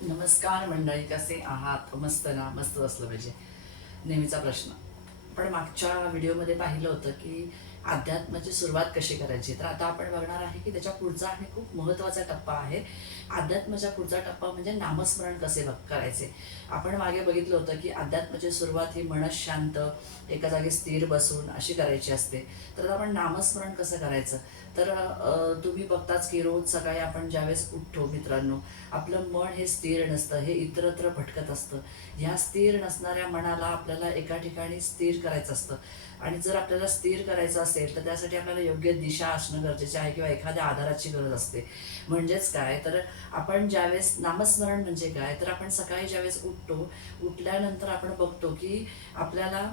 नमस्कार मंडळी, कसे आहात? मस्त ना? मस्त असलं पाहिजे, नेहमीचा प्रश्न. पण मागच्या व्हिडिओमध्ये पाहिलं होतं की अध्यात्माची सुरुवात कशी करायची. तर आता आपण बघणार आहे की त्याच्या पुढचा आणि खूप महत्त्वाचा टप्पा आहे. अध्यात्माच्या पुढचा टप्पा म्हणजे नामस्मरण कसे करायचे. आपण मागे बघितलं होतं की अध्यात्माची सुरुवात ही मनस शांत, एका जागी स्थिर बसून अशी करायची असते. तर आता आपण नामस्मरण कसं करायचं. तर तुम्ही बघताच की रोज सकाळी आपण ज्यावेळेस उठतो मित्रांनो, आपलं मन हे स्थिर नसतं, हे इतरत्र भटकत असतं. ह्या स्थिर नसणाऱ्या मनाला आपल्याला एका ठिकाणी स्थिर करायचं असतं. आणि जर आपल्याला स्थिर करायचं असेल तर त्यासाठी आपल्याला योग्य दिशा असणं गरजेचं आहे किंवा एखाद्या आधाराची गरज असते. म्हणजेच काय, तर आपण ज्यावेळेस नामस्मरण म्हणजे काय, तर आपण सकाळी ज्यावेळेस उठतो, उठल्यानंतर आपण बघतो की आपल्याला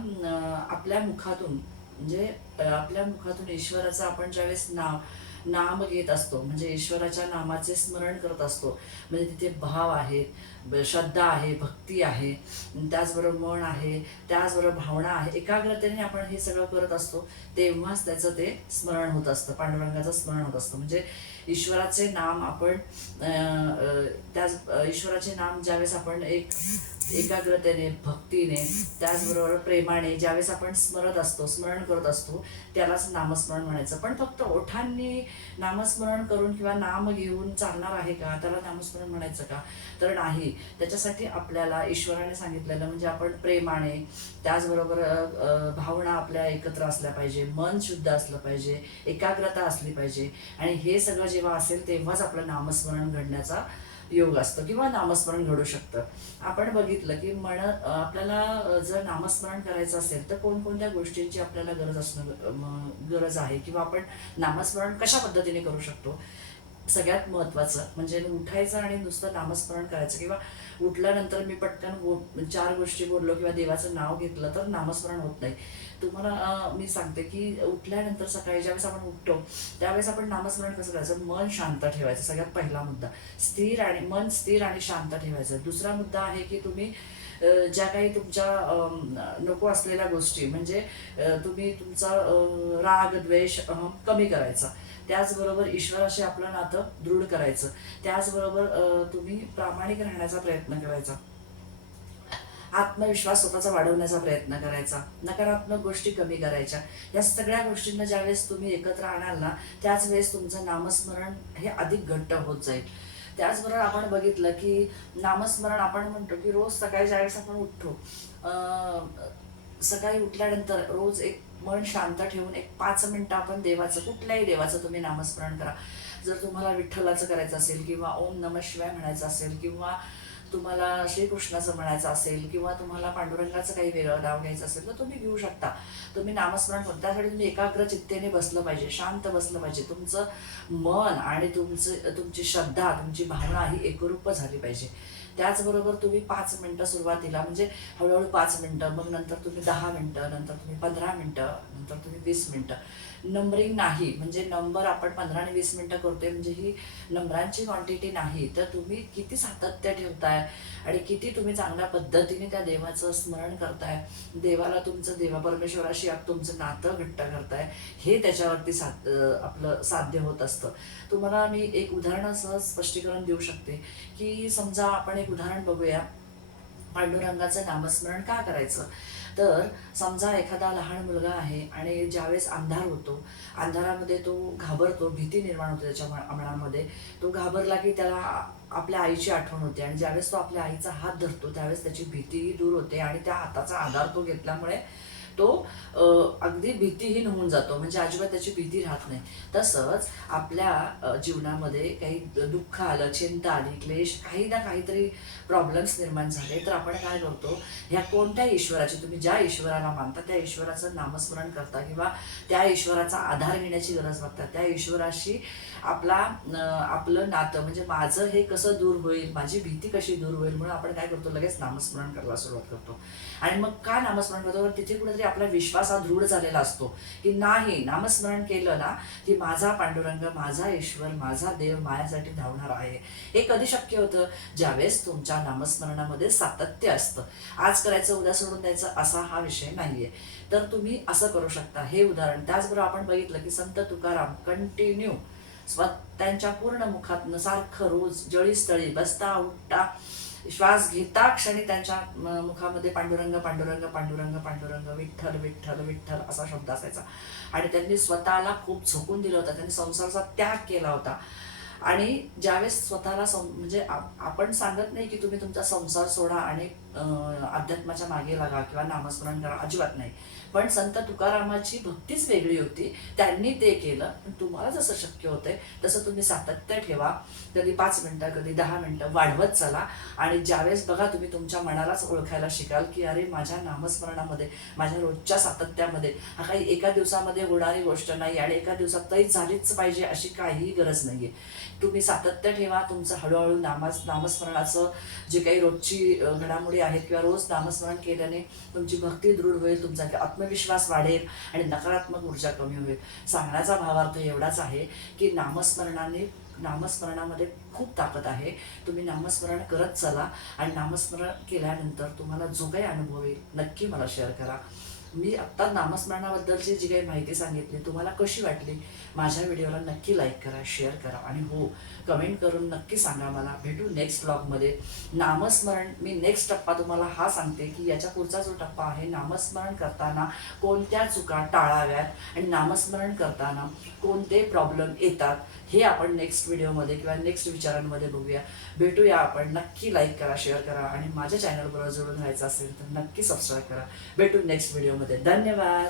आपल्या मुखातून म्हणजे आपल्या मुखातून ईश्वराचं आपण ज्यावेळेस नाम घेत असतो, म्हणजे ईश्वराच्या नामाचे स्मरण करत असतो. म्हणजे तिथे भाव आहेत, श्रद्धा आहे, भक्ती आहे, त्याचबरोबर मन आहे, त्याचबरोबर भावना आहे. एकाग्रतेने आपण हे सगळं करत असतो, तेव्हाच त्याचं ते स्मरण होत असतं, पांडुरंगाचं स्मरण होत असतं. म्हणजे ईश्वराचे नाम आपण त्याच ईश्वराचे नाम ज्यावेळेस आपण एकाग्रतेने, भक्तीने, त्याचबरोबर प्रेमाने ज्यावेळेस आपण स्मरण करत असतो, त्यालाच नामस्मरण म्हणायचं. पण फक्त ओठांनी नामस्मरण करून किंवा नाम घेऊन चालणार आहे का, त्याला नामस्मरण म्हणायचं का, तर नाही. त्याच्यासाठी आपल्याला ईश्वराने सांगितलेलं म्हणजे आपण प्रेमाने, त्याचबरोबर भावना आपल्या एकत्र असल्या पाहिजे, मन शुद्ध असलं पाहिजे, एकाग्रता असली पाहिजे. आणि हे सगळं जेव्हा असेल तेव्हाच आपलं नामस्मरण घडण्याचा योग असतो किंवा नामस्मरण घडू शकतं. आपण बघितलं की आपल्याला जर नामस्मरण करायचं असेल तर कोणकोणत्या गोष्टींची आपल्याला गरज आहे किंवा आपण नामस्मरण कशा पद्धतीने करू शकतो. सगळ्यात महत्त्वाचं म्हणजे उठायचं आणि नुसतं नामस्मरण करायचं किंवा उठल्यानंतर मी पटकन 4 गोष्टी बोललो किंवा देवाचं नाव घेतलं तर नामस्मरण होत नाही. तुम्हाला मी सांगते की उठल्यानंतर सकाळी ज्यावेळेस आपण उठतो त्यावेळेस आपण नामस्मरण कसं करायचं. मन शांत ठेवायचं, सगळ्यात पहिला मुद्दा. मन स्थिर आणि शांत ठेवायचं. दुसरा मुद्दा आहे की तुम्ही ज्या काही तुमच्या नको असलेल्या गोष्टी म्हणजे तुम्ही तुमचा राग, द्वेष, कमी करायचा. त्याचबरोबर ईश्वराशी आपलं नातं दृढ करायचं. त्याचबरोबर तुम्ही प्रामाणिक राहण्याचा प्रयत्न करायचा. आत्मविश्वास स्वतःचा वाढवण्याचा प्रयत्न करायचा. नकारात्मक गोष्टी कमी करायच्या. या सगळ्या गोष्टींना ज्यावेळेस तुम्ही एकत्र आणाल ना, त्याच वेळेस तुमचं नामस्मरण हे अधिक घट्ट होत जाईल. त्याचबरोबर आपण बघितलं की नामस्मरण आपण म्हणतो की रोज सकाळी ज्यावेळेस आपण उठतो, सकाळी उठल्यानंतर रोज एक मन शांत ठेवून एक 5 मिनिटं आपण देवाचं, कुठल्याही देवाचं तुम्ही नामस्मरण करा. जर तुम्हाला विठ्ठलाचं करायचं असेल किंवा ओम नमः शिवाय म्हणायचं असेल किंवा तुम्हाला श्रीकृष्णाचं म्हणायचं असेल किंवा तुम्हाला पांडुरंगाचं काही वेगळं नाव घ्यायचं असेल तर तुम्ही घेऊ शकता. तुम्ही नामस्मरण करून त्यासाठी तुम्ही एकाग्र चित्तेने बसलं पाहिजे, शांत बसलं पाहिजे. तुमचं मन आणि तुमची श्रद्धा, तुमची भावना ही एकरूप झाली पाहिजे. त्याचबरोबर तुम्ही 5 मिनिटं सुरुवातीला म्हणजे हळूहळू 5 मिनिटं, मग नंतर तुम्ही 10 मिनिटं, नंतर तुम्ही 15 मिनिटं, नंतर तुम्ही 20 मिनिटं. नंबरिंग नाही, म्हणजे नंबर आपण 15 आणि 20 मिनिटं करतोय म्हणजे ही नंबरांची क्वांटिटी नाही. तर तुम्ही किती सातत्य ठेवताय आणि किती तुम्ही चांगल्या पद्धतीने त्या देवाचं स्मरण करताय, देवाला तुमचं देवा परमेश्वराशी तुमचं नातं घट्ट करताय, हे त्याच्यावरती आपलं साध्य होत असतं. तुम्हाला मी एक उदाहरणासह स्पष्टीकरण देऊ शकते की समजा आपण एक उदाहरण बघूया. पांडुरंगाचं नामस्मरण का करायचं. तर समजा एखादा लहान मुलगा आहे आणि ज्यावेळेस अंधार होतो, अंधारामध्ये तो घाबरतो, भीती निर्माण होते त्याच्या मनामध्ये. तो घाबरला की त्याला आपल्या आईची आठवण होते आणि ज्यावेळेस तो आपल्या आईचा हात धरतो त्यावेळेस त्याची भीतीही दूर होते आणि त्या हाताचा आधार तो घेतल्यामुळे तो अगदी भीतीहीन होऊन जातो, म्हणजे अजिबात त्याची भीती राहत नाही. तसंच आपल्या जीवनामध्ये काही दुःख आलं, चिंता आली, क्लेश, काही ना काहीतरी प्रॉब्लेम्स निर्माण झाले तर आपण काय करतो, ह्या कोणत्या ईश्वराची, तुम्ही ज्या ईश्वराला मानता त्या ईश्वराचं नामस्मरण करता किंवा त्या ईश्वराचा आधार घेण्याची गरज बघता. त्या ईश्वराशी आपलं नातं म्हणजे माझं हे कसं दूर होईल, माझी भीती कशी दूर होईल, म्हणून आपण काय करतो, लगेच नामस्मरण करायला सुरुवात करतो. आणि मग का नामस्मरण करतो, तिथे कुठेतरी आपला विश्वास हा दृढ झालेला असतो की नाही, नामस्मरण केलं ना की माझा पांडुरंग, माझा ईश्वर, माझा देव माझ्यासाठी धावणार आहे. हे कधी शक्य होतं, ज्यावेळेस तुमच्या नामस्मरणामध्ये सातत्य असतं. आज करायचं उद्या सोडून द्यायचं असा हा विषय नाहीये. तर तुम्ही असं करू शकता, हे उदाहरण. त्याचबरोबर आपण बघितलं की संत तुकाराम कंटिन्यू त्यांच्या पूर्ण मुखातनं सारखं रोज जळीस्थळी बसता उठता श्वास घेता क्षणी त्यांच्या मुखामध्ये पांडुरंग पांडुरंग पांडुरंग पांडुरंग विठ्ठल विठ्ठल विठ्ठल असा शब्द असायचा. आणि त्यांनी स्वतःला खूप झोकून दिलं होतं, त्यांनी संसाराचा त्याग केला होता. आणि ज्यावेळेस स्वतःला म्हणजे आपण सांगत नाही की तुम्ही तुमचा संसार सोडा आणि अध्यात्माच्या मागे लागा किंवा नामस्मरण करा, अजिबात नाही. पण संत तुकारामाची भक्तीच वेगळी होती, त्यांनी ते केलं. पण तुम्हाला जसं शक्य होतंय तसं तुम्ही सातत्य ठेवा. कधी 5 मिनटं, कधी 10 मिनटं वाढवत चला. आणि ज्यावेळेस बघा तुम्ही तुमच्या मनालाच ओळखायला शिकाल की अरे माझ्या नामस्मरणामध्ये, माझ्या रोजच्या सातत्यामध्ये हा काही एका दिवसामध्ये होणारी गोष्ट नाही आणि एका दिवसात तरी झालीच पाहिजे अशी काहीही गरज नाही आहे. तुम्ही सातत्य ठेवा. तुमचं हळूहळू नामस्मरणाचं जे काही रोजची घडामोडी आहेत किंवा रोज नामस्मरण केल्याने तुमची भक्ती दृढ होईल, तुमचा आत्मविश्वास वाढेल आणि नकारात्मक ऊर्जा कमी होईल. सांगण्याचा भावार्थ एवढाच आहे की नामस्मरणामध्ये खूप ताकद आहे. तुम्ही नामस्मरण करत चला आणि नामस्मरण केल्यानंतर तुम्हाला जो काही अनुभव येईल नक्की मला शेअर करा. मी आत्ता नामस्मरणाबद्दलची जी काही माहिती सांगितली तुम्हाला कशी वाटली, माझ्या व्हिडिओला नक्की लाईक करा, शेअर करा आणि हो, कमेंट करून नक्की सांगा मला. भेटू नेक्स्ट ब्लॉगमध्ये. नामस्मरण मी नेक्स्ट टप्पा तुम्हाला हा सांगते की याच्या पुढचा जो टप्पा आहे, नामस्मरण करताना कोणत्या चुका टाळाव्यात आणि नामस्मरण करताना कोणते प्रॉब्लेम येतात, हे आपण नेक्स्ट व्हिडिओमध्ये किंवा नेक्स्ट विचारांमध्ये बघूया. भेटूया आपण. नक्की लाईक करा, शेअर करा आणि माझ्या चॅनलबरोबर जोडून राहायचं असेल तर नक्की सबस्क्राईब करा. भेटू नेक्स्ट व्हिडिओमध्ये. धन्यवाद.